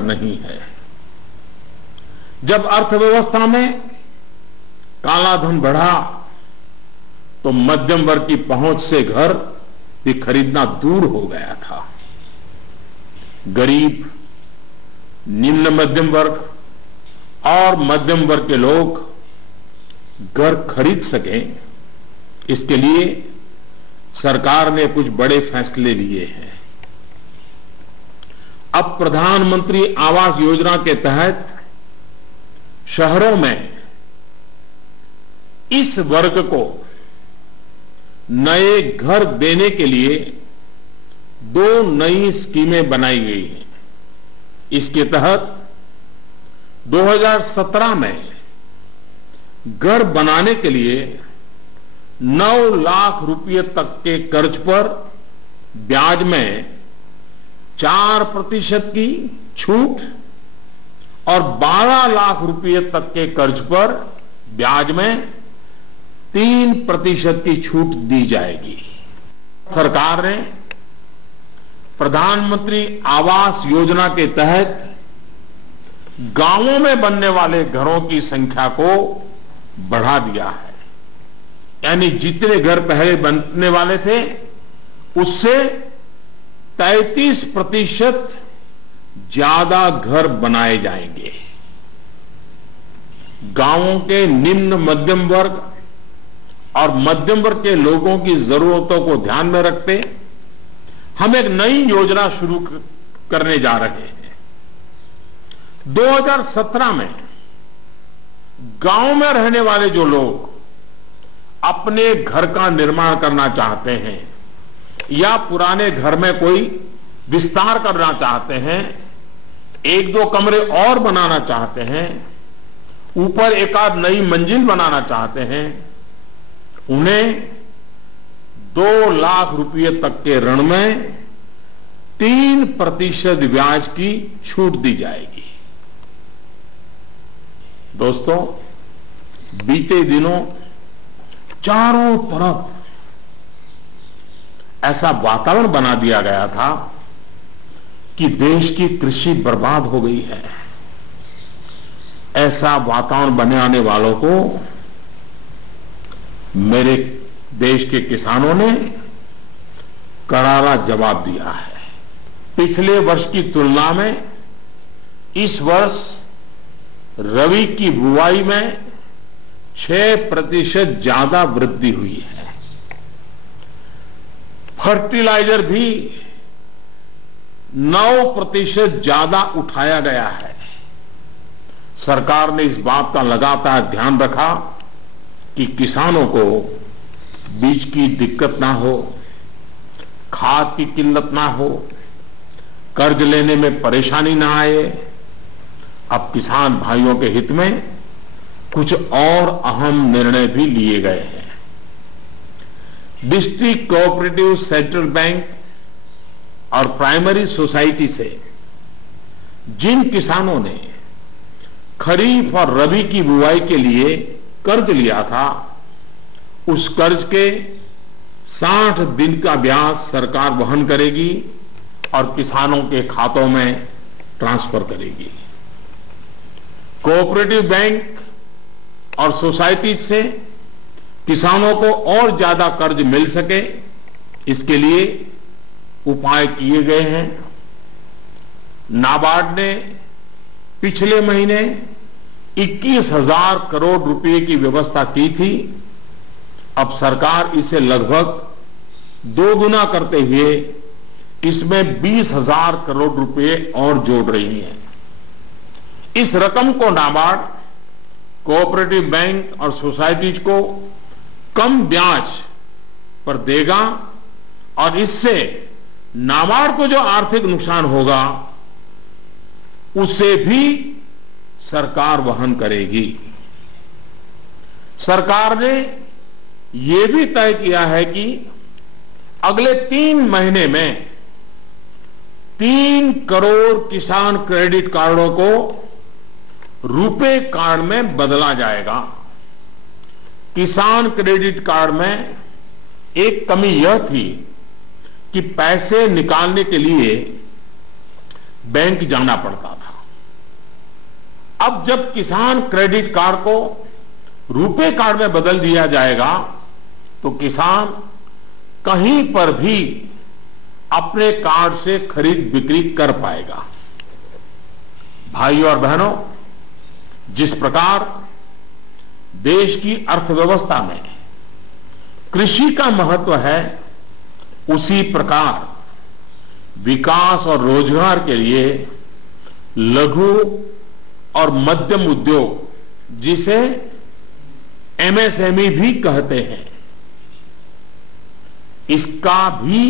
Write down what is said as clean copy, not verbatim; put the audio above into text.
घर नहीं है। जब अर्थव्यवस्था में काला धन बढ़ा तो मध्यम वर्ग की पहुंच से घर भी खरीदना दूर हो गया था। गरीब, निम्न मध्यम वर्ग और मध्यम वर्ग के लोग घर खरीद सकें, इसके लिए सरकार ने कुछ बड़े फैसले लिए हैं। अब प्रधानमंत्री आवास योजना के तहत शहरों में इस वर्ग को नए घर देने के लिए 2 नई स्कीमें बनाई गई हैं। इसके तहत 2017 में घर बनाने के लिए 9 लाख रुपए तक के कर्ज पर ब्याज में 4% की छूट और 12 लाख रुपए तक के कर्ज पर ब्याज में 3% की छूट दी जाएगी। सरकार ने प्रधानमंत्री आवास योजना के तहत गांवों में बनने वाले घरों की संख्या को बढ़ा दिया है। यानी जितने घर पहले बनने वाले थे उससे 33% ज्यादा घर बनाए जाएंगे। गांवों के निम्न मध्यम वर्ग और मध्यम वर्ग के लोगों की जरूरतों को ध्यान में रखते हम एक नई योजना शुरू करने जा रहे हैं। 2017 में गांव में रहने वाले जो लोग अपने घर का निर्माण करना चाहते हैं या पुराने घर में कोई विस्तार करना चाहते हैं, 1-2 कमरे और बनाना चाहते हैं, ऊपर एक आध नई मंजिल बनाना चाहते हैं, उन्हें 2 लाख रुपए तक के ऋण में 3% ब्याज की छूट दी जाएगी। दोस्तों, बीते दिनों चारों तरफ ऐसा वातावरण बना दिया गया था कि देश की कृषि बर्बाद हो गई है। ऐसा वातावरण बनाने वालों को मेरे देश के किसानों ने करारा जवाब दिया है। पिछले वर्ष की तुलना में इस वर्ष रबी की बुआई में 6% ज्यादा वृद्धि हुई है। फर्टिलाइजर भी 9% ज्यादा उठाया गया है। सरकार ने इस बात का लगातार ध्यान रखा कि किसानों को बीज की दिक्कत ना हो, खाद की किल्लत ना हो, कर्ज लेने में परेशानी ना आए। अब किसान भाइयों के हित में कुछ और अहम निर्णय भी लिए गए हैं। डिस्ट्रिक्ट कोऑपरेटिव सेंट्रल बैंक और प्राइमरी सोसाइटी से जिन किसानों ने खरीफ और रबी की बुआई के लिए कर्ज लिया था, उस कर्ज के 60 दिन का ब्याज सरकार वहन करेगी और किसानों के खातों में ट्रांसफर करेगी। कोऑपरेटिव बैंक और सोसाइटी से किसानों को और ज्यादा कर्ज मिल सके, इसके लिए उपाय किए गए हैं। नाबार्ड ने पिछले महीने 21,000 करोड़ रुपए की व्यवस्था की थी। अब सरकार इसे लगभग 2 गुना करते हुए इसमें 20,000 करोड़ रुपए और जोड़ रही है। इस रकम को नाबार्ड कोऑपरेटिव बैंक और सोसाइटीज को कम ब्याज पर देगा और इससे नाबार्ड को जो आर्थिक नुकसान होगा उसे भी सरकार वहन करेगी। सरकार ने यह भी तय किया है कि अगले 3 महीने में 3 करोड़ किसान क्रेडिट कार्डों को रुपे कार्ड में बदला जाएगा। किसान क्रेडिट कार्ड में एक कमी यह थी कि पैसे निकालने के लिए बैंक जाना पड़ता था। अब जब किसान क्रेडिट कार्ड को रुपे कार्ड में बदल दिया जाएगा तो किसान कहीं पर भी अपने कार्ड से खरीद बिक्री कर पाएगा। भाइयों और बहनों, जिस प्रकार देश की अर्थव्यवस्था में कृषि का महत्व है, उसी प्रकार विकास और रोजगार के लिए लघु और मध्यम उद्योग, जिसे एमएसएमई भी कहते हैं, इसका भी